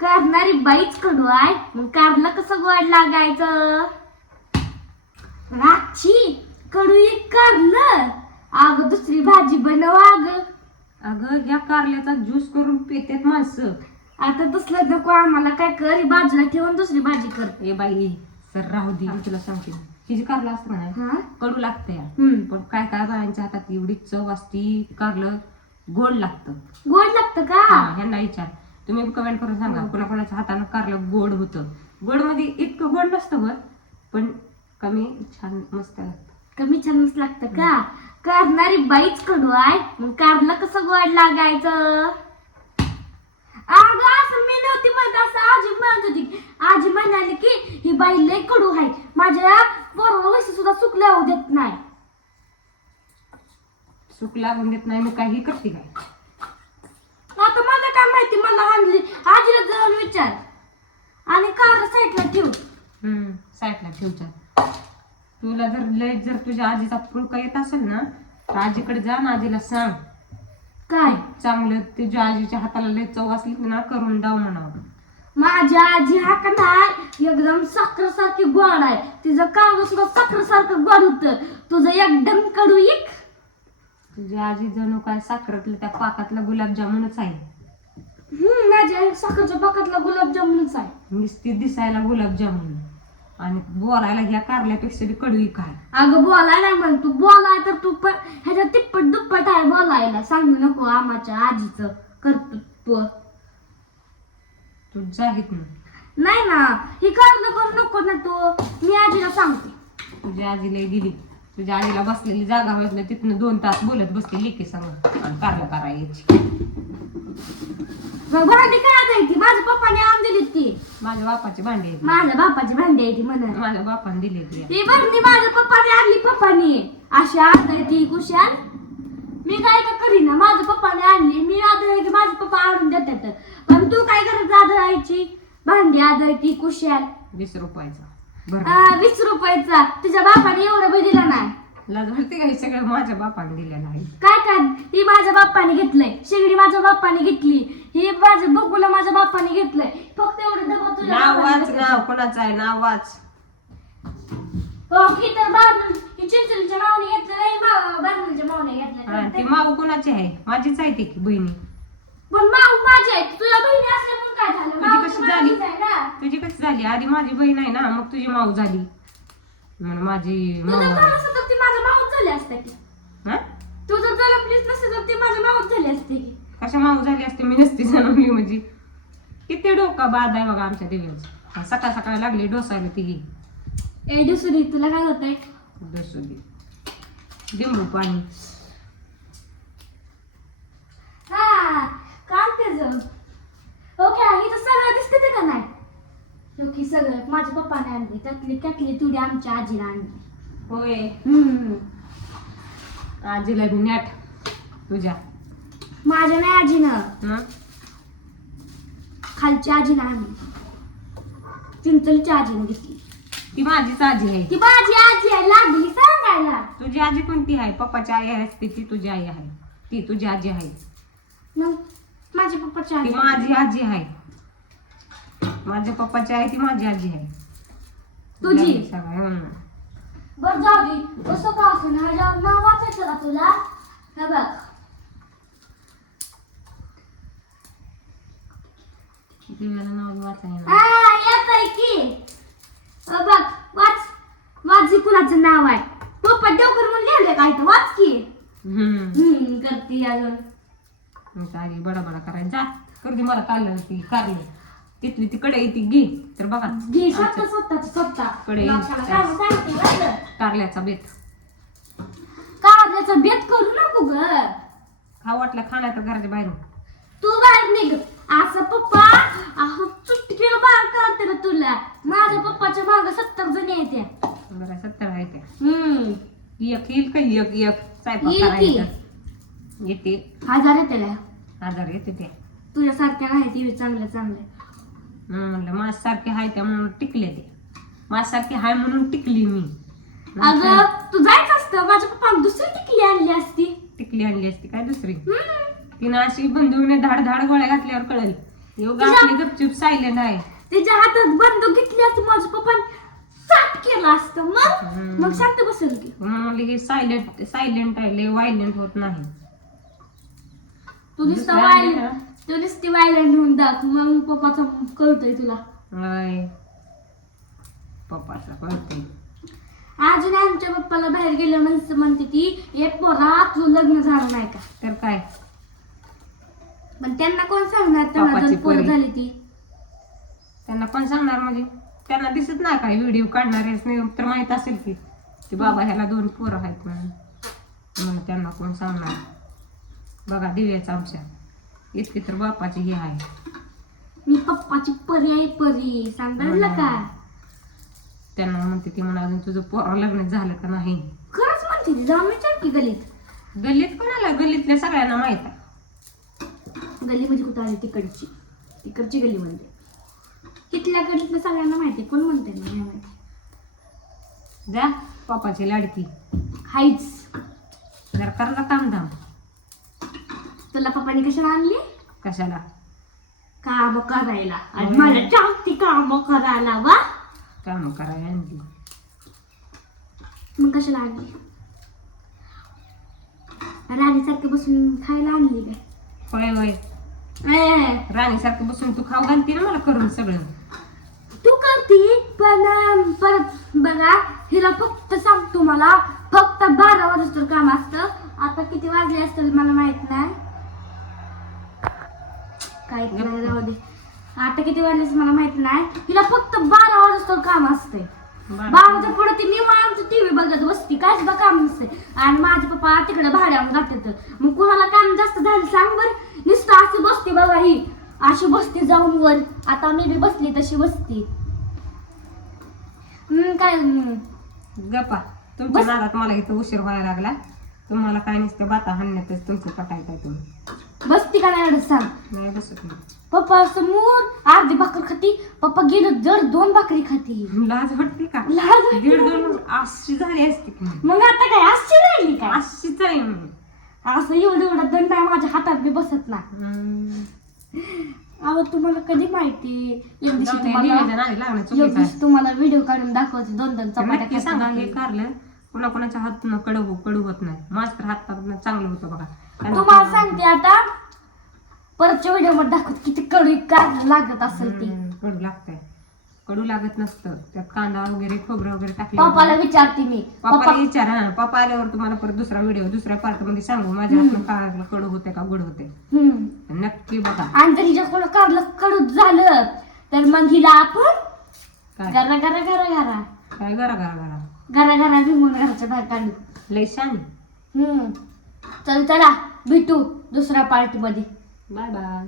करणारी बाईच कडू आहे, मग कारला कसं गोड लागायचं? राची कडू एक कारलं, अगं दुसरी भाजी बनव अगं. अगं या कारल्याचा ज्यूस करून पितेत माणसं. आता तसलं नको आम्हाला, काय कर ही बाजूला ठेवून दुसरी भाजी कर. ए बाई सर राहू दे, मी तुला सांगते ही जी कारलं असतं ना हा कडू लागतं या. हम्म. पण काय काय बायांच्या हातात एवढी चव असती, कारलं गोड लागतं. गोड लागतं का? ह्यांना विचार, तुम्ही कमेंट करून सांगा कोणाकोणाच्या हातानं कारलं गोड होतं. गोड मध्ये इतकं गोड नसतं बर, पण कमी छान मस्त लागतं. कमी छानच लागतं का? करणारी बाईच कडू आहे, मग कारला कसं गोड लागायचं? अगं असं मी नव्हती म्हणत, असं आजी म्हणत होती. आजी म्हणाली की ही बाई लय कडू आहे, माझ्या पोराला वैसे सुद्धा सुख लावू देत नाही. सुख लागून देत नाही, मग काही करते काय? आता मला काय माहिती, मला आणली आजीला जाऊन विचार. आणि कार साईडला ठेव. साईडला ठेवच्या. तुला जर तुझ्या आजीचा पुळका येत असेल ना, तर आजीकडे जा ना, आजीला सांग काय चांगलं तुझ्या आजीच्या हाताला लय चव असली ना करून दाव म्हणावं. माझ्या आजी हा का नाही एकदम साखर सारखी गोड आहे, तिचं काम सुद्धा साखर सारखं गोड होतं, तुझं एकदम कडू एक. तुझी आजी जणू काय साखरेतलं त्या पाकातला गुलाबजामुनच आहे. माझ्या आई साखरच्या पाकातला गुलाबजामुनच आहे. नुसती दिसायला गुलाबजामुन आणि बोलायला ह्या कारल्यापेक्षा बी कडू काय. अगं बोलाय नाही म्हण तू, बोलाय तर तू पण ह्याच्या तिप्पट दुप्पट आहे बोलायला. सांगू नको आम्हाच्या आजीचं कर्तृत्व. तू जाहीत ना. नाही ना, ही करणं करू नको ना तू, मी आजीला सांगते. तुझ्या आजीला गेली, तुझ्या आजीला बसलेली जागा बसली तिथनं 2 तास बोलत बसली लेकी सांग आणि कारलं करायची. भांडी काय आता ती माझ्या पप्पाने आणून दिली ती. माझ्या बापाची भांडी आहेत. माझ्या बापाची भांडी आहे ती म्हणा. माझ्या बापाने दिली ती. ती भरणी माझ्या पप्पाने आणली, पप्पानी अशी आणताय ती कुशाल. मी काय का करीना, माझ्या पप्पाने आणली, मी आदळ की माझे पप्पा आणून देतात. पण तू काय करत आदळायची भांडी आदळती कुशाल. 20 रुपयाचा 20 रुपयाचा तुझ्या बापाने एवढं बी दिला नाही. लाज वाटते का? हे सगळं माझ्या बापाने दिलेलं आहे. काय काय ही माझ्या बाप्पाने घेतलंय, शेगडी माझ्या बाप्पाने घेतली, ही माझ्या बघूला माझ्या बाप्पाने घेतलंय. फक्त एवढं डबा तुझ्या नाव बापाने वाच, घेतलंय. नाव कोणाचं आहे नाव वाच. हो ही तर बाबू ही चिंचलीच्या मावने घेतलंय, बाबूच्या मावने हा, ती घेतलंय. माऊ कोणाची आहे? माझीच आहे ती की बहिणी. पण माऊ माझी आहे, तुझ्या बहिणी असल्यामुळे काय झालं? तुझी माऊ कशी तर झाली? माझीच आहे ना. तुझी कशी झाली? आधी माझी बहीण आहे ना, मग तुझी माऊ झाली. म्हणून माझी तुझं माऊ झालं आहे. असतं तर ती माझ्या माऊच झाली असते की. हा? तुझं झालं प्लीज नसतं तर ती माझ्या माऊच झाली असते की. कशा माऊ झाली असते? मी नसती जन्मली म्हणजे. किती डोका बाद आहे बघा आमच्या देवीच. सकाळ सकाळी लागली डोसायला तिघी. ए दुसरी तुला काय होतंय? दसुदी लिंबू पाणी. हा काय त्याचं ओके, इथं सगळं दिसते ते का नाही? ओके सगळं माझ्या पप्पाने आणली, त्यातली तुडी आमच्या आजीला आणली. होय. आजीला बी नॅट तुझ्या. माझ्या नाही आजीनं, हं? खालच्या आजीला आणली, चिंचलीच्या आजीने घेतली. ती माझीच आजी आहे. ती माझी आजी आहे, लागली सांगायला. तुझी आजी कोणती आहे? पप्पाची आई आहे ती तुझी आई आहे. ती तुझी आजी आहे. मग माझ्या पप्पाची ती आजी माझी आजी आहे. माझ्या पप्पाची आहे ती माझी आजी आहे. तुझी? सगळं. बरं जाऊ दे, कसं का असं ना, ह्याच्यावर नाव वाचायचं का तुला? हे बघ किती वेळा नाव वाचायला. हा येतंय की. बघ वाच कुणाचं नाव आहे. पप्पा देवकर म्हणून लिहिलंय काय तर वाच की. करते अजून. आधी बडा बडा करायचा जा. करू दे मला काढलं ती कारली तिथली तिकडे ती घे तर बघा. घे स्वतः कडे कारल्याचा बेत. कारल्याचा बेत करू नको ग. खा वाटलं खाण्यात तर घराच्या बाहेर. तू बाहेर निघ. असं पप्पा चुटकीला बाहेर काढते ना तुला. माझ्या पप्पाच्या मागे 70 जण येते. बरं 70 आहे त्या. एक येईल का? एक स्वयंपाक येईल की. करायचा येते. 1000 येते ना. 1000 येते त्या. तुझ्यासारख्या नाही ती चांगल्या. म्हणलं माझ्यासारखे आहे त्या म्हणून टिकले ते. माझ्यासारखी आहे म्हणून टिकली मी. अगं तू जायचं असतं, माझ्या पप्पा दुसरी टिकली आणली असती. टिकली आणली असती काय दुसरी. तिनं अशी बंधूने धाड धाड गोळ्या घातल्यावर कळेल योगा आपली गपचूप सायलेंट आहे. त्याच्या हातात बंदूक घेतली असती माझ्या पप्पाने साट केलं असतं मग शांत बसेल की. म्हणले हे सायलेंट आहे, लय व्हायलेंट होत नाही. तू नुसती वायलेंट होऊन दाख मग पप्पाचा कळतोय तुला. होय पप्पाचा कळतंय. अजून आमच्या पप्पाला बाहेर गेलं म्हणते ती एक पोरा तुझं लग्न झालं नाही का. तर काय पण त्यांना कोण सांगणार त्यांना पप्पाची जर पोरं पोरी. झाली ती. त्यांना कोण सांगणार म्हणजे त्यांना दिसत नाही काय व्हिडिओ काढणारेच नाही तर माहित असेल की ते बाबा ह्याला 2 पोरं आहेत म्हणून त्यांना कोण सांगणार. बघा दिव्याचं आमच्या इतकी तर बापाची हे आहे. मी पप्पाची परी आहे परी सांगितलं का. त्यांना म्हणते ती म्हणून अजून तुझं पोरं लग्न झालं का नाही. खरंच म्हणते ती जाऊन विचार की गलीत. गल्लीत कोणाला गल्लीतल्या सगळ्यांना माहित आहे. गल्ली म्हणजे कुठं आली तिकडची गल्ली म्हणते. तिथल्या गल्लीतल्या सगळ्यांना माहिती कोण म्हणते नाही माहिती. जा पप्पाची लाडकी हायच. जरा करला कामधाम. तुला पप्पाने कशाला आणली. कशाला काम करायला आणि मला जास्ती काम करायला वा. काम करायला आणली. मग कशाला आणली. राणीसारखं बसून खायला आणली काय. होय होय ए, राणीसारखं बसून तू खाऊ घालते ना मला करून सगळं. तू करती पण परत बघा हिला फक्त सांगतो मला फक्त 12 वाजता काम असतं. आता किती वाजले असतील मला माहित नाही. काय नाही राहू दे. आता किती वाजले मला माहित नाही. हिला फक्त 12 वाजता काम असतंय. 12च्या पुढे ती निवांत टीव्ही बघत बसती काहीच बा काम नसते. आणि माझे पप्पा तिकडे भाड्यावर जातात. मग कुणाला काम जास्त झालं सांग बरं. नुसतं अशी बसते बघा ही अशी बसते जाऊन वर. आता मी बी बसली तशी बसती. काय गप्पा तुमच्या नादात मला इथं उशीर व्हायला लागला. तुम्हाला काय नसतं बाता हाणण्यातच तुमचं पटाय काय तुम्ही बसती का नाही एवढं सांग. नाही बसत नाही. पप्पा समोर अर्धी भाकर खाती. पप्पा गेलं जर 2 भाकरी खाती. लाज वाटते का. लाज वाटते. 1.5-2 अशी झाली असते की मग आता काय अशी राहिली काय. अशीच आहे मी. असं एवढं दंड आहे माझ्या हातात बी बसत ना. अहो तुम्हाला कधी माहिती एक दिवशी तुम्हाला व्हिडिओ काढून दाखवते 2-2 चपात्या सांगा हे खाते. कारलं कोणाकोणाच्या हातून कडू होत नाही. माझ तर हात चांगलं होतं बघा. तुम्हाला सांगते आता परतच्या व्हिडिओ मध्ये दाखवते किती कडू लागत असेल ती. कडू लागतंय. कडू लागत नसतं. त्यात कांदा वगैरे खोबरं वगैरे टाकले. पप्पाला विचारते मी. पप्पाला विचारा. पप्पा आल्यावर तुम्हाला परत दुसरा व्हिडिओ दुसऱ्या पार्ट मध्ये सांगू माझ्या हातून कारलं कडू होते का गोड होते. नक्की बघा. आणि जर हिच्या कोण कारलं कडू झालं तर मग हिला आपण काय घरा घरा घरा घरा काय गरा गरा गरा घरा घरा भिंगून घराच्या बाहेर काढू. लय शानी. चल चला भेटू दुसऱ्या पार्टी मध्ये. Bye bye.